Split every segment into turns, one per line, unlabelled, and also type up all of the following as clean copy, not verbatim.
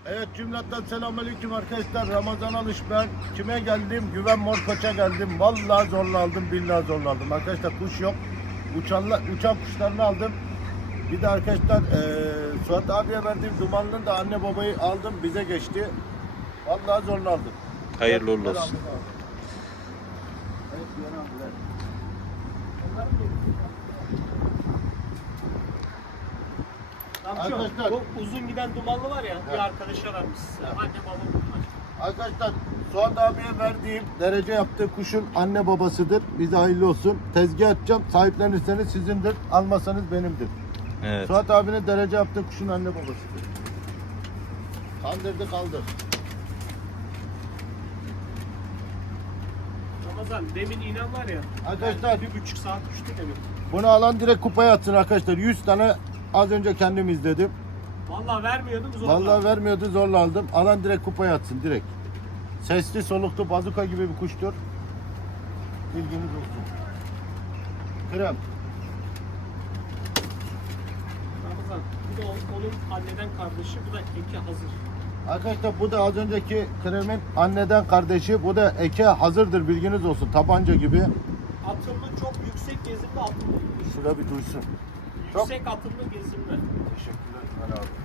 Evet, cümleten selamünaleyküm arkadaşlar. Ramazan Alış ben. Kime geldim? Güven Morkoç'a geldim. Vallahi zorla aldım, billahi zorla aldım. Arkadaşlar kuş yok. Uçan kuşlarını aldım. Bir de arkadaşlar Suat abiye verdiğim dumanlının da anne babayı aldım. Bize geçti. Vallahi zorla aldım.
Hayırlı uğurlu olsun.
Evet, Güven abiler.
Amca,
Arkadaşlar-
bu uzun giden dumanlı var ya,
Evet.
bir arkadaşa vermiş size. Anne baba bunlar.
Arkadaşlar Suat abiye verdiğim derece yaptığı kuşun anne babasıdır. Bize hayırlı olsun. Tezgah atacağım. Sahiplenirseniz sizindir. Almasanız benimdir.
Evet.
Suat abinin derece yaptığı kuşun anne babasıdır. Kandırdı kaldı.
Ramazan, demin inan var ya.
Arkadaşlar-
yani 1,5 saat düştü demin.
Bunu alan direkt kupaya atsın arkadaşlar. 100 tane az önce kendim izledim.
Vallahi vermiyordum zorla.
Vallahi vermiyordu, zorla aldım. Alan direkt kupaya atsın direkt. Sesli soluklu bazuka gibi bir kuştur. Bilginiz olsun. Krem.
Ramazan, bu da onun anneden kardeşi, bu da eki hazır.
Arkadaşlar bu da az önceki kremin anneden kardeşi. Bu da eke hazırdır, bilginiz olsun. Tabanca gibi.
Atımlı çok yüksek gezimli atımlı.
Şurada bir duysun. Çok
Yüksek atımlı gezimli.
teşekkürler Güven abi.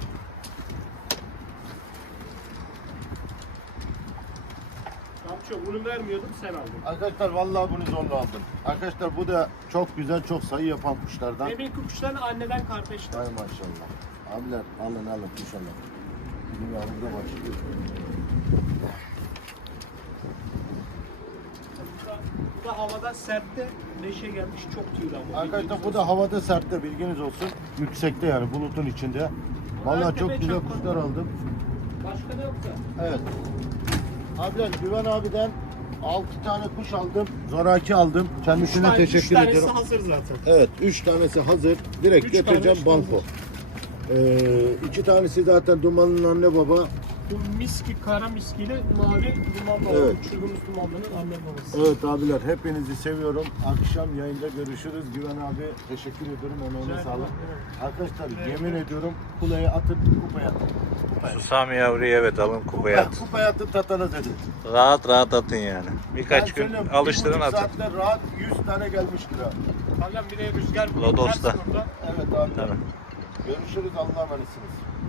Ramço, bunu vermiyordum, sen aldın.
Arkadaşlar vallahi bunu zorla aldım. Arkadaşlar bu da çok güzel, çok sayı yapan kuşlardan.
Demin kuşların anneden kardeşler.
Ay maşallah. Abiler alın inşallah. Bizim yavrum da başlıyor.
Bu da havada sertte, leşe gelmiş, çok tüylü ama.
Arkadaşlar bu da havada sertte, bilginiz olsun. Yüksekte yani bulutun içinde. Vallahi çok güzel kuşlar aldım.
Başka ne yoksa?
Evet. Abiler Güven abiden 6 tane kuş aldım. Zoraki aldım. Kendisine teşekkür
tanesi
ediyorum.
hazır zaten.
Evet, 3 tanesi hazır. Direkt
Üç
getireceğim
tanesi
banko. 2 tanesi zaten Dumanlı'nın anne baba.
Bu miski, kara miskiyle mavi dumanlı
Evet.
olan uçurduğumuz dumanlının anne babası.
Evet abiler, hepinizi seviyorum. Akşam yayında görüşürüz. Güven abi teşekkür ediyorum. Emeğine
Rica
sağlık.
ederim.
Arkadaşlar yemin ediyorum kulaya atın, kupaya atın.
Susam yavruyu evet alın kupaya at.
Kupaya atın, tatanız edin.
Rahat rahat atın yani. Birkaç
Ben
gün
söylüyorum,
alıştırın
1,5
atın.
saatte rahat 100 tane gelmiştir ha.
Halen bir de rüzgar
Lodos'ta.
burada.
Evet abi.
Tabii.
Görüşürüz, Allah'a emanetsiniz.